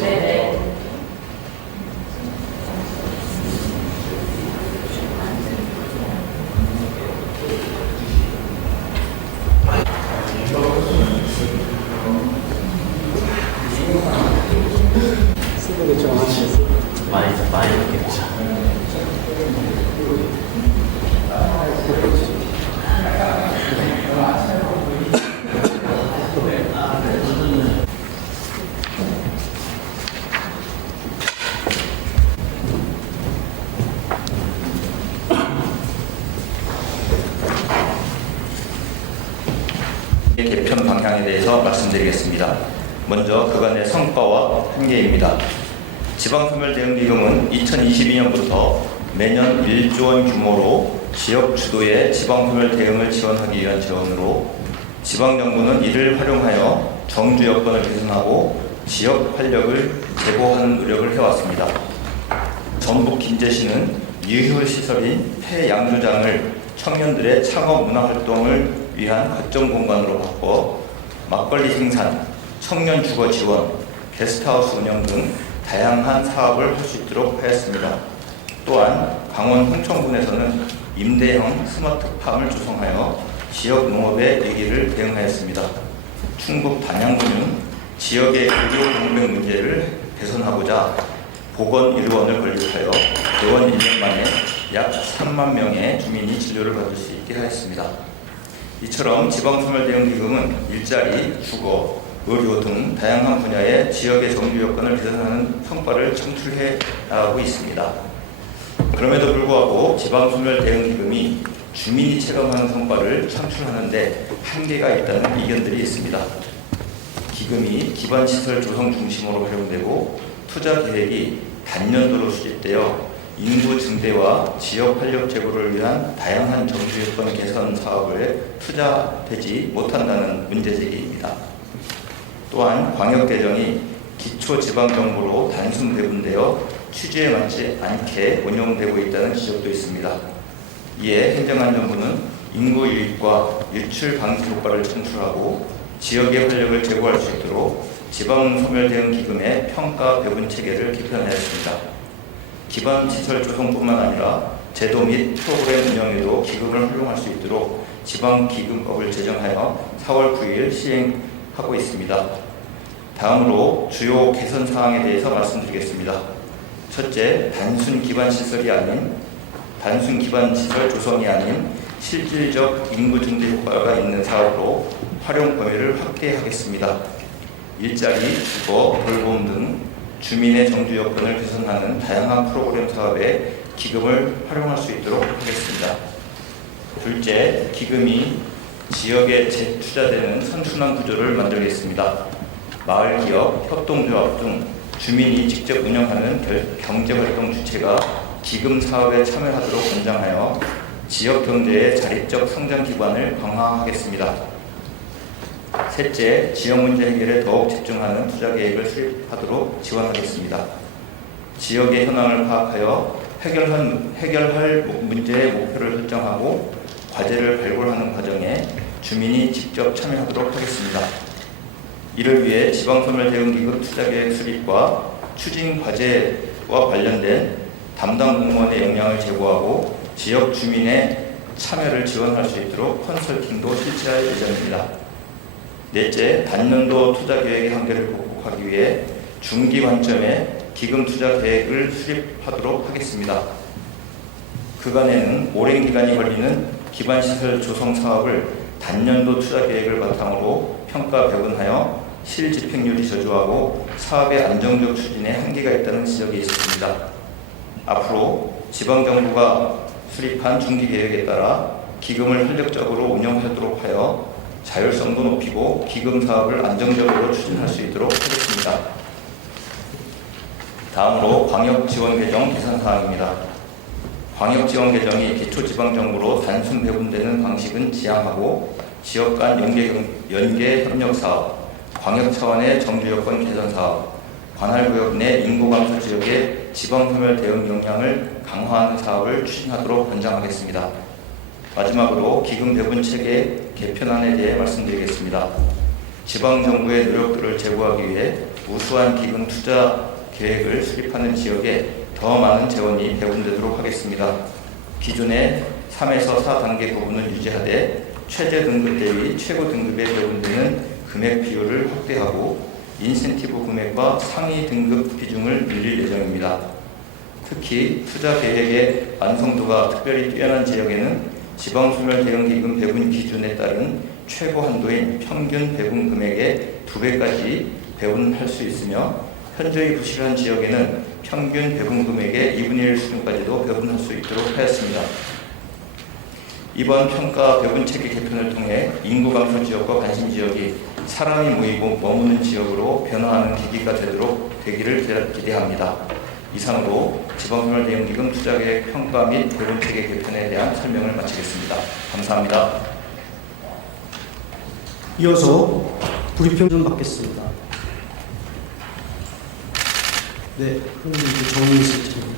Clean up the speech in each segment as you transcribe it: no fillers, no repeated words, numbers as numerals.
네네. 쓰고 좀 하시죠. 많이 있겠죠. 개편 방향에 대해서 말씀드리겠습니다. 먼저 그간의 성과와 한계입니다. 지방소멸대응기금은 2022년부터 매년 1조 원 규모로 지역 주도의 지방소멸 대응을 지원하기 위한 지원으로 지방정부는 이를 활용하여 정주 여건을 개선하고 지역 활력을 제고하는 노력을 해왔습니다. 전북 김제시는 유휴시설인 폐양주장을 청년들의 창업 문화활동을 위한 거점 공간으로 바꿔 막걸리 생산, 청년 주거 지원, 게스트하우스 운영 등 다양한 사업을 할 수 있도록 하였습니다. 또한 강원 홍천군에서는 임대형 스마트팜을 조성하여 지역 농업의 위기를 대응하였습니다. 충북 단양군은 지역의 의료 공백 문제를 개선하고자 보건의료원을 건립하여 개원 1년 만에 약 3만 명의 주민이 진료를 받을 수 있게 하였습니다. 이처럼 지방소멸대응기금은 일자리, 주거, 의료 등 다양한 분야의 지역의 정주 여건을 개선하는 성과를 창출해 나가고 있습니다. 그럼에도 불구하고 지방소멸대응기금이 주민이 체감하는 성과를 창출하는 데 한계가 있다는 의견들이 있습니다. 기금이 기반시설 조성 중심으로 활용되고 투자 계획이 단년도로 수립되어 인구 증대와 지역 활력 제고를 위한 다양한 정주 여건 개선 사업에 투자되지 못한다는 문제제기입니다. 또한 광역대정이 기초지방정부로 단순 배분되어 취지에 맞지 않게 운영되고 있다는 지적도 있습니다. 이에 행정안전부는 인구 유입과 유출 방지 효과를 창출하고 지역의 활력을 제고할 수 있도록 지방소멸대응기금의 평가 배분 체계를 개편하였습니다. 기반시설 조성뿐만 아니라 제도 및 프로그램 운영에도 기금을 활용할 수 있도록 지방기금법을 제정하여 4월 9일 시행하고 있습니다. 다음으로 주요 개선 사항에 대해서 말씀드리겠습니다. 첫째, 단순 기반시설 조성이 아닌 실질적 인구 증대 효과가 있는 사업으로 활용 범위를 확대하겠습니다. 일자리, 주거, 돌봄 등 주민의 정주 여건을 개선하는 다양한 프로그램 사업에 기금을 활용할 수 있도록 하겠습니다. 둘째, 기금이 지역에 재투자되는 선순환 구조를 만들겠습니다. 마을기업, 협동조합 등 주민이 직접 운영하는 경제활동 주체가 기금 사업에 참여하도록 권장하여 지역 경제의 자립적 성장 기반을 강화하겠습니다. 셋째, 지역 문제 해결에 더욱 집중하는 투자 계획을 수립하도록 지원하겠습니다. 지역의 현황을 파악하여 해결할 문제의 목표를 설정하고 과제를 발굴하는 과정에 주민이 직접 참여하도록 하겠습니다. 이를 위해 지방소멸대응기금 투자계획 수립과 추진 과제와 관련된 담당 공무원의 역량을 제고하고 지역 주민의 참여를 지원할 수 있도록 컨설팅도 실시할 예정입니다. 넷째, 단년도 투자 계획의 한계를 극복하기 위해 중기 관점의 기금 투자 계획을 수립하도록 하겠습니다. 그간에는 오랜 기간이 걸리는 기반시설 조성 사업을 단년도 투자 계획을 바탕으로 평가 배분하여 실집행률이 저조하고 사업의 안정적 추진에 한계가 있다는 지적이 있었습니다. 앞으로 지방정부가 수립한 중기 계획에 따라 기금을 활력적으로 운영하도록 하여 자율성도 높이고 기금 사업을 안정적으로 추진할 수 있도록 하겠습니다. 다음으로 광역지원 개정 개선 사항입니다. 광역지원 개정이 기초지방정부로 단순 배분되는 방식은 지양하고 지역 간 연계 협력 사업, 광역 차원의 정주 여건 개선 사업, 관할구역 내 인구 감소 지역의 지방소멸 대응 역량을 강화하는 사업을 추진하도록 권장하겠습니다. 마지막으로 기금 배분 체계 개편안에 대해 말씀드리겠습니다. 지방정부의 노력들을 제고하기 위해 우수한 기금 투자 계획을 수립하는 지역에 더 많은 재원이 배분되도록 하겠습니다. 기존의 3에서 4단계 부분을 유지하되 최저 등급 대비 최고 등급에 배분되는 금액 비율을 확대하고 인센티브 금액과 상위 등급 비중을 늘릴 예정입니다. 특히 투자 계획의 완성도가 특별히 뛰어난 지역에는 지방소멸대응기금 배분 기준에 따른 최고 한도인 평균 배분 금액의 2배까지 배분할 수 있으며 현저히 부실한 지역에는 평균 배분 금액의 2분의 1 수준까지도 배분할 수 있도록 하였습니다. 이번 평가 배분 체계 개편을 통해 인구 감소 지역과 관심 지역이 사람이 모이고 머무는 지역으로 변화하는 계기가 되기를 기대합니다. 이상으로 지방소멸대응기금 투자계획 평가 및 배분 체계 개편에 대한 설명을 마치겠습니다. 감사합니다. 이어서 브리핑 좀 받겠습니다. 네, 그럼 이제 정민수 님.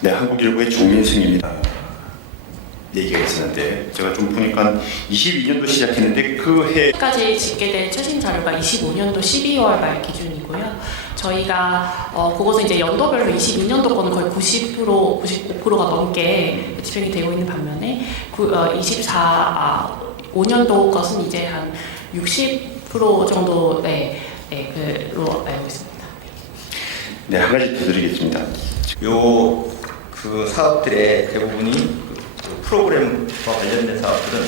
네, 한국일보의 정민승입니다. 얘기가 있었는데 제가 좀 보니까 22년도 시작했는데 그 해 까지 집계된 최신 자료가 25년도 12월 말 기준이고요. 저희가 그것은 이제 연도별로 22년도 거는 거의 90%, 95%가 넘게 집행이 되고 있는 반면에 5년도 것은 이제 한 60% 정도 그로 알고 있습니다. 네, 한 가지 더 드리겠습니다. 그 사업들의 대부분이 그 프로그램과 관련된 사업들은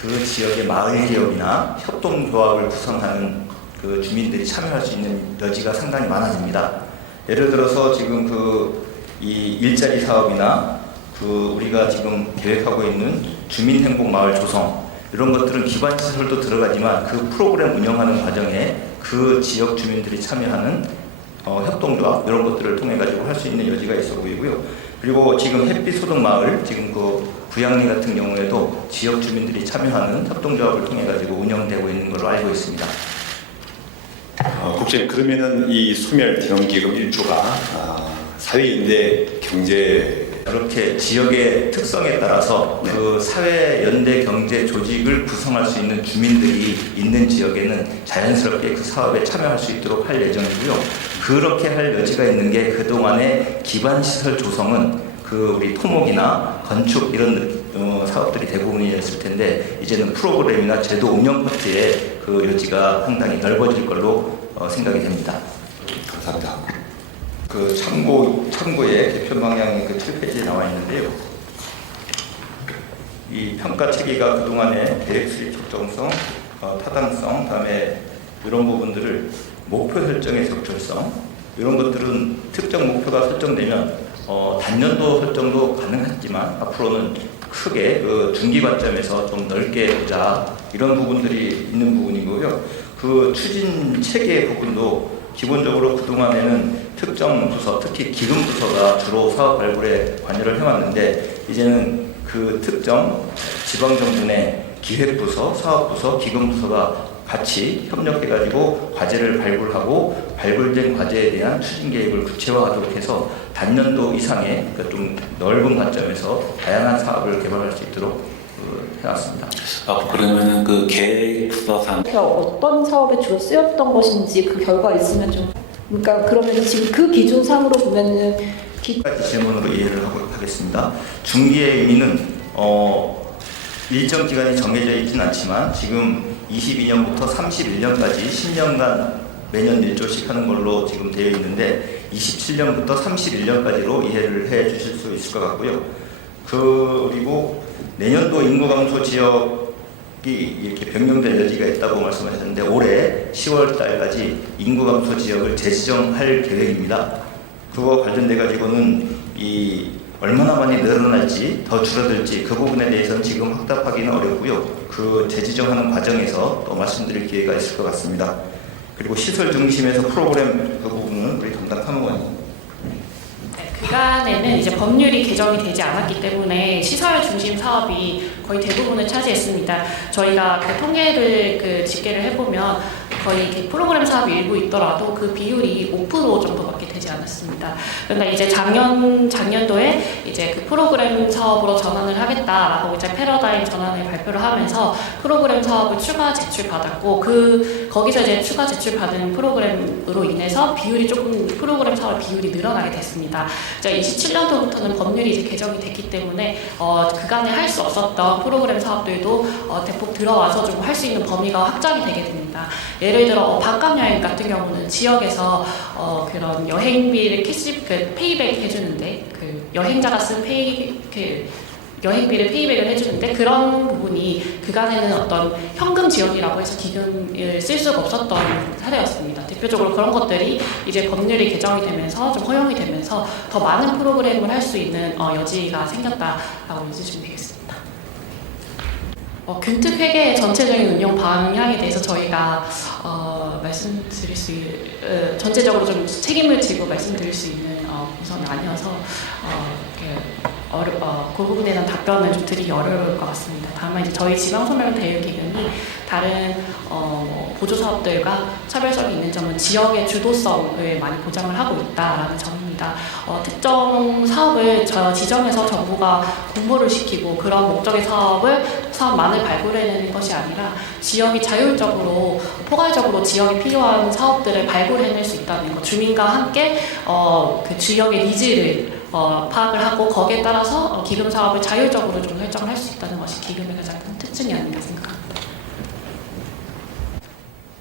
그 지역의 마을 기업이나 협동조합을 구성하는 그 주민들이 참여할 수 있는 여지가 상당히 많아집니다. 예를 들어서 지금 이 일자리 사업이나 우리가 지금 계획하고 있는 주민행복마을 조성 이런 것들은 기반시설도 들어가지만 그 프로그램 운영하는 과정에 그 지역 주민들이 참여하는 협동조합 이런 것들을 통해 가지고 할 수 있는 여지가 있어 보이고요. 그리고 지금 햇빛소득마을 지금 구양리 같은 경우에도 지역 주민들이 참여하는 협동조합을 통해 가지고 운영되고 있는 걸로 알고 있습니다. 국장님, 그러면은 이 소멸대응기금 1조가 사회연대 경제 그렇게 지역의 특성에 따라서 그 사회연대 경제 조직을 구성할 수 있는 주민들이 있는 지역에는 자연스럽게 그 사업에 참여할 수 있도록 할 예정이고요. 그렇게 할 여지가 있는 게 그동안의 기반시설 조성은 우리 토목이나 건축 이런 사업들이 대부분이었을 텐데 이제는 프로그램이나 제도 운영 파트에 그 여지가 상당히 넓어질 걸로 생각이 됩니다. 감사합니다. 참고의 개편 방향이 7페이지에 나와 있는데요. 이 평가 체계가 그동안의 계획 수립 적정성, 타당성, 다음에 이런 부분들을 목표 설정의 적절성 이런 것들은 특정 목표가 설정되면 단년도 설정도 가능하지만 앞으로는 크게 중기 관점에서 좀 넓게 보자 이런 부분들이 있는 부분이고요. 추진 체계 부분도 기본적으로 그동안에는 특정 부서, 특히 기금 부서가 주로 사업 발굴에 관여를 해왔는데 이제는 그 특정 지방정부 내 기획부서, 사업부서, 기금부서가 같이 협력해가지고 과제를 발굴하고 발굴된 과제에 대한 추진 계획을 구체화하도록 해서 단년도 이상의 좀 넓은 관점에서 다양한 사업을 개발할 수 있도록 해왔습니다. 그러면은 그 계획서상 어떤 사업에 주로 쓰였던 것인지 그 결과 있으면 좀 그러면 지금 그 기준상으로 보면은 까지 질문으로 이해를 하겠습니다. 중기의 의미는 일정 기간이 정해져 있지는 않지만 지금 22년부터 31년까지 10년간 매년 1조씩 하는 걸로 지금 되어 있는데 27년부터 31년까지로 이해를 해 주실 수 있을 것 같고요. 그리고 내년도 인구 감소 지역이 이렇게 변경될 여지가 있다고 말씀하셨는데 올해 10월 달까지 인구 감소 지역을 재지정할 계획입니다. 그거 관련돼 가지고는 얼마나 많이 늘어날지 더 줄어들지 그 부분에 대해서는 지금 확답하기는 어렵고요. 그 재지정하는 과정에서 또 말씀드릴 기회가 있을 것 같습니다. 그리고 시설 중심에서 프로그램 그 부분은 우리 담당 사무관이 그간에는 이제 법률이 개정이 되지 않았기 때문에 시설 중심 사업이 거의 대부분을 차지했습니다. 저희가 통계를 집계를 해보면 거의 프로그램 사업이 일부 있더라도 그 비율이 5% 정도밖에 되지 않았습니다. 그러니까 이제 작년도에 이제 그 프로그램 사업으로 전환을 하겠다라고 이제 패러다임 전환을 발표를 하면서 프로그램 사업을 추가 제출받았고 거기서 이제 추가 제출받은 프로그램으로 인해서 비율이 조금 프로그램 사업 비율이 늘어나게 됐습니다. 이제 27년도부터는 법률이 이제 개정이 됐기 때문에 그간에 할 수 없었던 프로그램 사업들도 대폭 들어와서 좀 할 수 있는 범위가 확장이 되게 됩니다. 예를 들어 방학 여행 같은 경우는 지역에서 그런 여행비를 페이백 해주는데 여행자가 쓴 여행비를 페이백을 해주는데 그런 부분이 그간에는 어떤 현금 지원이라고 해서 기금을 쓸 수가 없었던 사례였습니다. 대표적으로 그런 것들이 이제 법률이 개정이 되면서 좀 허용이 되면서 더 많은 프로그램을 할 수 있는 여지가 생겼다라고 이해주시면 되겠습니다. 균특회계의 전체적인 운영 방향에 대해서 저희가 말씀드릴 수 전체적으로 좀 책임을 지고 말씀드릴 수 있는 부서는 아니어서 그 부분에 대한 답변을 좀 드리기 어려울 것 같습니다. 다만 이제 저희 지방소멸 대응 기금이 다른 보조 사업들과 차별성이 있는 점은 지역의 주도성을 많이 보장을 하고 있다라는 점입니다. 특정 사업을 지정해서 정부가 공모를 시키고 그런 목적의 사업만을 발굴해내는 것이 아니라 지역이 자율적으로 포괄적으로 지역에 필요한 사업들을 발굴해낼 수 있다는 것, 주민과 함께 그 지역의 니즈를 파악을 하고 거기에 따라서 기금 사업을 자율적으로 좀 설정을 할 수 있다는 것이 기금의 가장 큰 특징이 아닌가 생각합니다.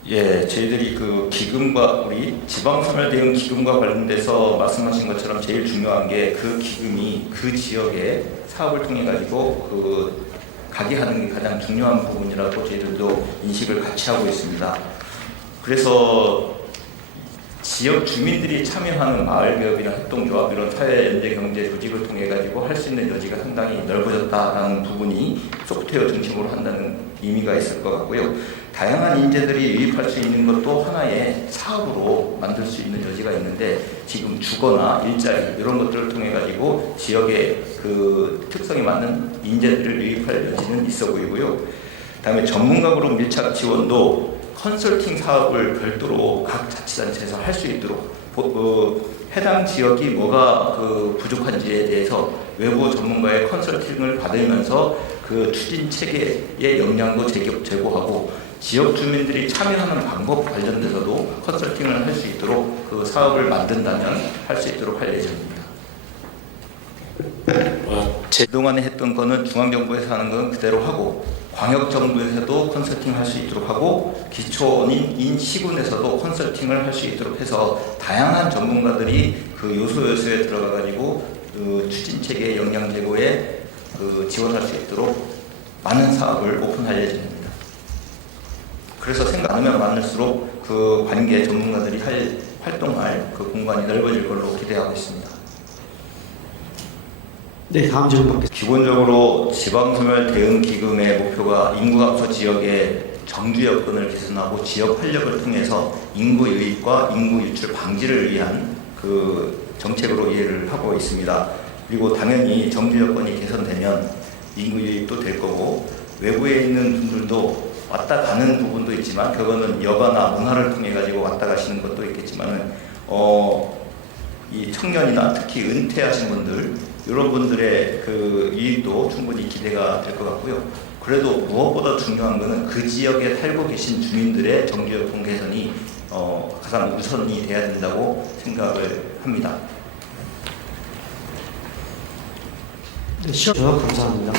예, 저희들이 그 기금과 우리 지방소멸 대응 기금과 관련돼서 말씀하신 것처럼 제일 중요한 게 그 기금이 그 지역의 사업을 통해 가지고 가게 하는 게 가장 중요한 부분이라고 저희들도 인식을 같이 하고 있습니다. 그래서 지역 주민들이 참여하는 마을개업이나 협동조합 이런 사회연대경제 조직을 통해 가지고 할 수 있는 여지가 상당히 넓어졌다라는 부분이 소프트웨어 중심으로 한다는 의미가 있을 것 같고요. 다양한 인재들이 유입할 수 있는 것도 하나의 사업으로 만들 수 있는 여지가 있는데 지금 주거나 일자리 이런 것들을 통해 가지고 지역의 그 특성에 맞는 인재들을 유입할 여지는 있어 보이고요. 그다음에 전문가 그룹 밀착 지원도 컨설팅 사업을 별도로 각 자치단체에서 할 수 있도록 해당 지역이 뭐가 부족한지에 대해서 외부 전문가의 컨설팅을 받으면서 그 추진 체계의 역량도 제고하고 지역 주민들이 참여하는 방법 관련돼서도 컨설팅을 할 수 있도록 그 사업을 만든다면 할 수 있도록 할 예정입니다. 그동안에 했던 거는 중앙정부에서 하는 건 그대로 하고 광역정부에서도 컨설팅 할 수 있도록 하고 기초원인 시군에서도 컨설팅을 할 수 있도록 해서 다양한 전문가들이 그 요소에 들어가 가지고 추진체계 역량 제고에 지원할 수 있도록 많은 사업을 오픈할 예정입니다. 그래서 생각 많으면 많을수록 그 관계 전문가들이 활동할 그 공간이 넓어질 걸로 기대하고 있습니다. 네, 다음 질문 받겠습니다. 기본적으로 지방소멸 대응 기금의 목표가 인구 감소 지역의 정주 여건을 개선하고 지역 활력을 통해서 인구 유입과 인구 유출 방지를 위한 그 정책으로 이해를 하고 있습니다. 그리고 당연히 정주 여건이 개선되면 인구 유입도 될 거고 외부에 있는 분들도 왔다 가는 부분도 있지만 그거는 여가나 문화를 통해 가지고 왔다 가시는 것도 있겠지만은 이 청년이나 특히 은퇴하신 분들 이런 분들의 그 유입도 충분히 기대가 될 것 같고요. 그래도 무엇보다 중요한 것은 그 지역에 살고 계신 주민들의 정주 여건 개선이 가장 우선이 돼야 된다고 생각을 합니다. 네, 시청 감사합니다.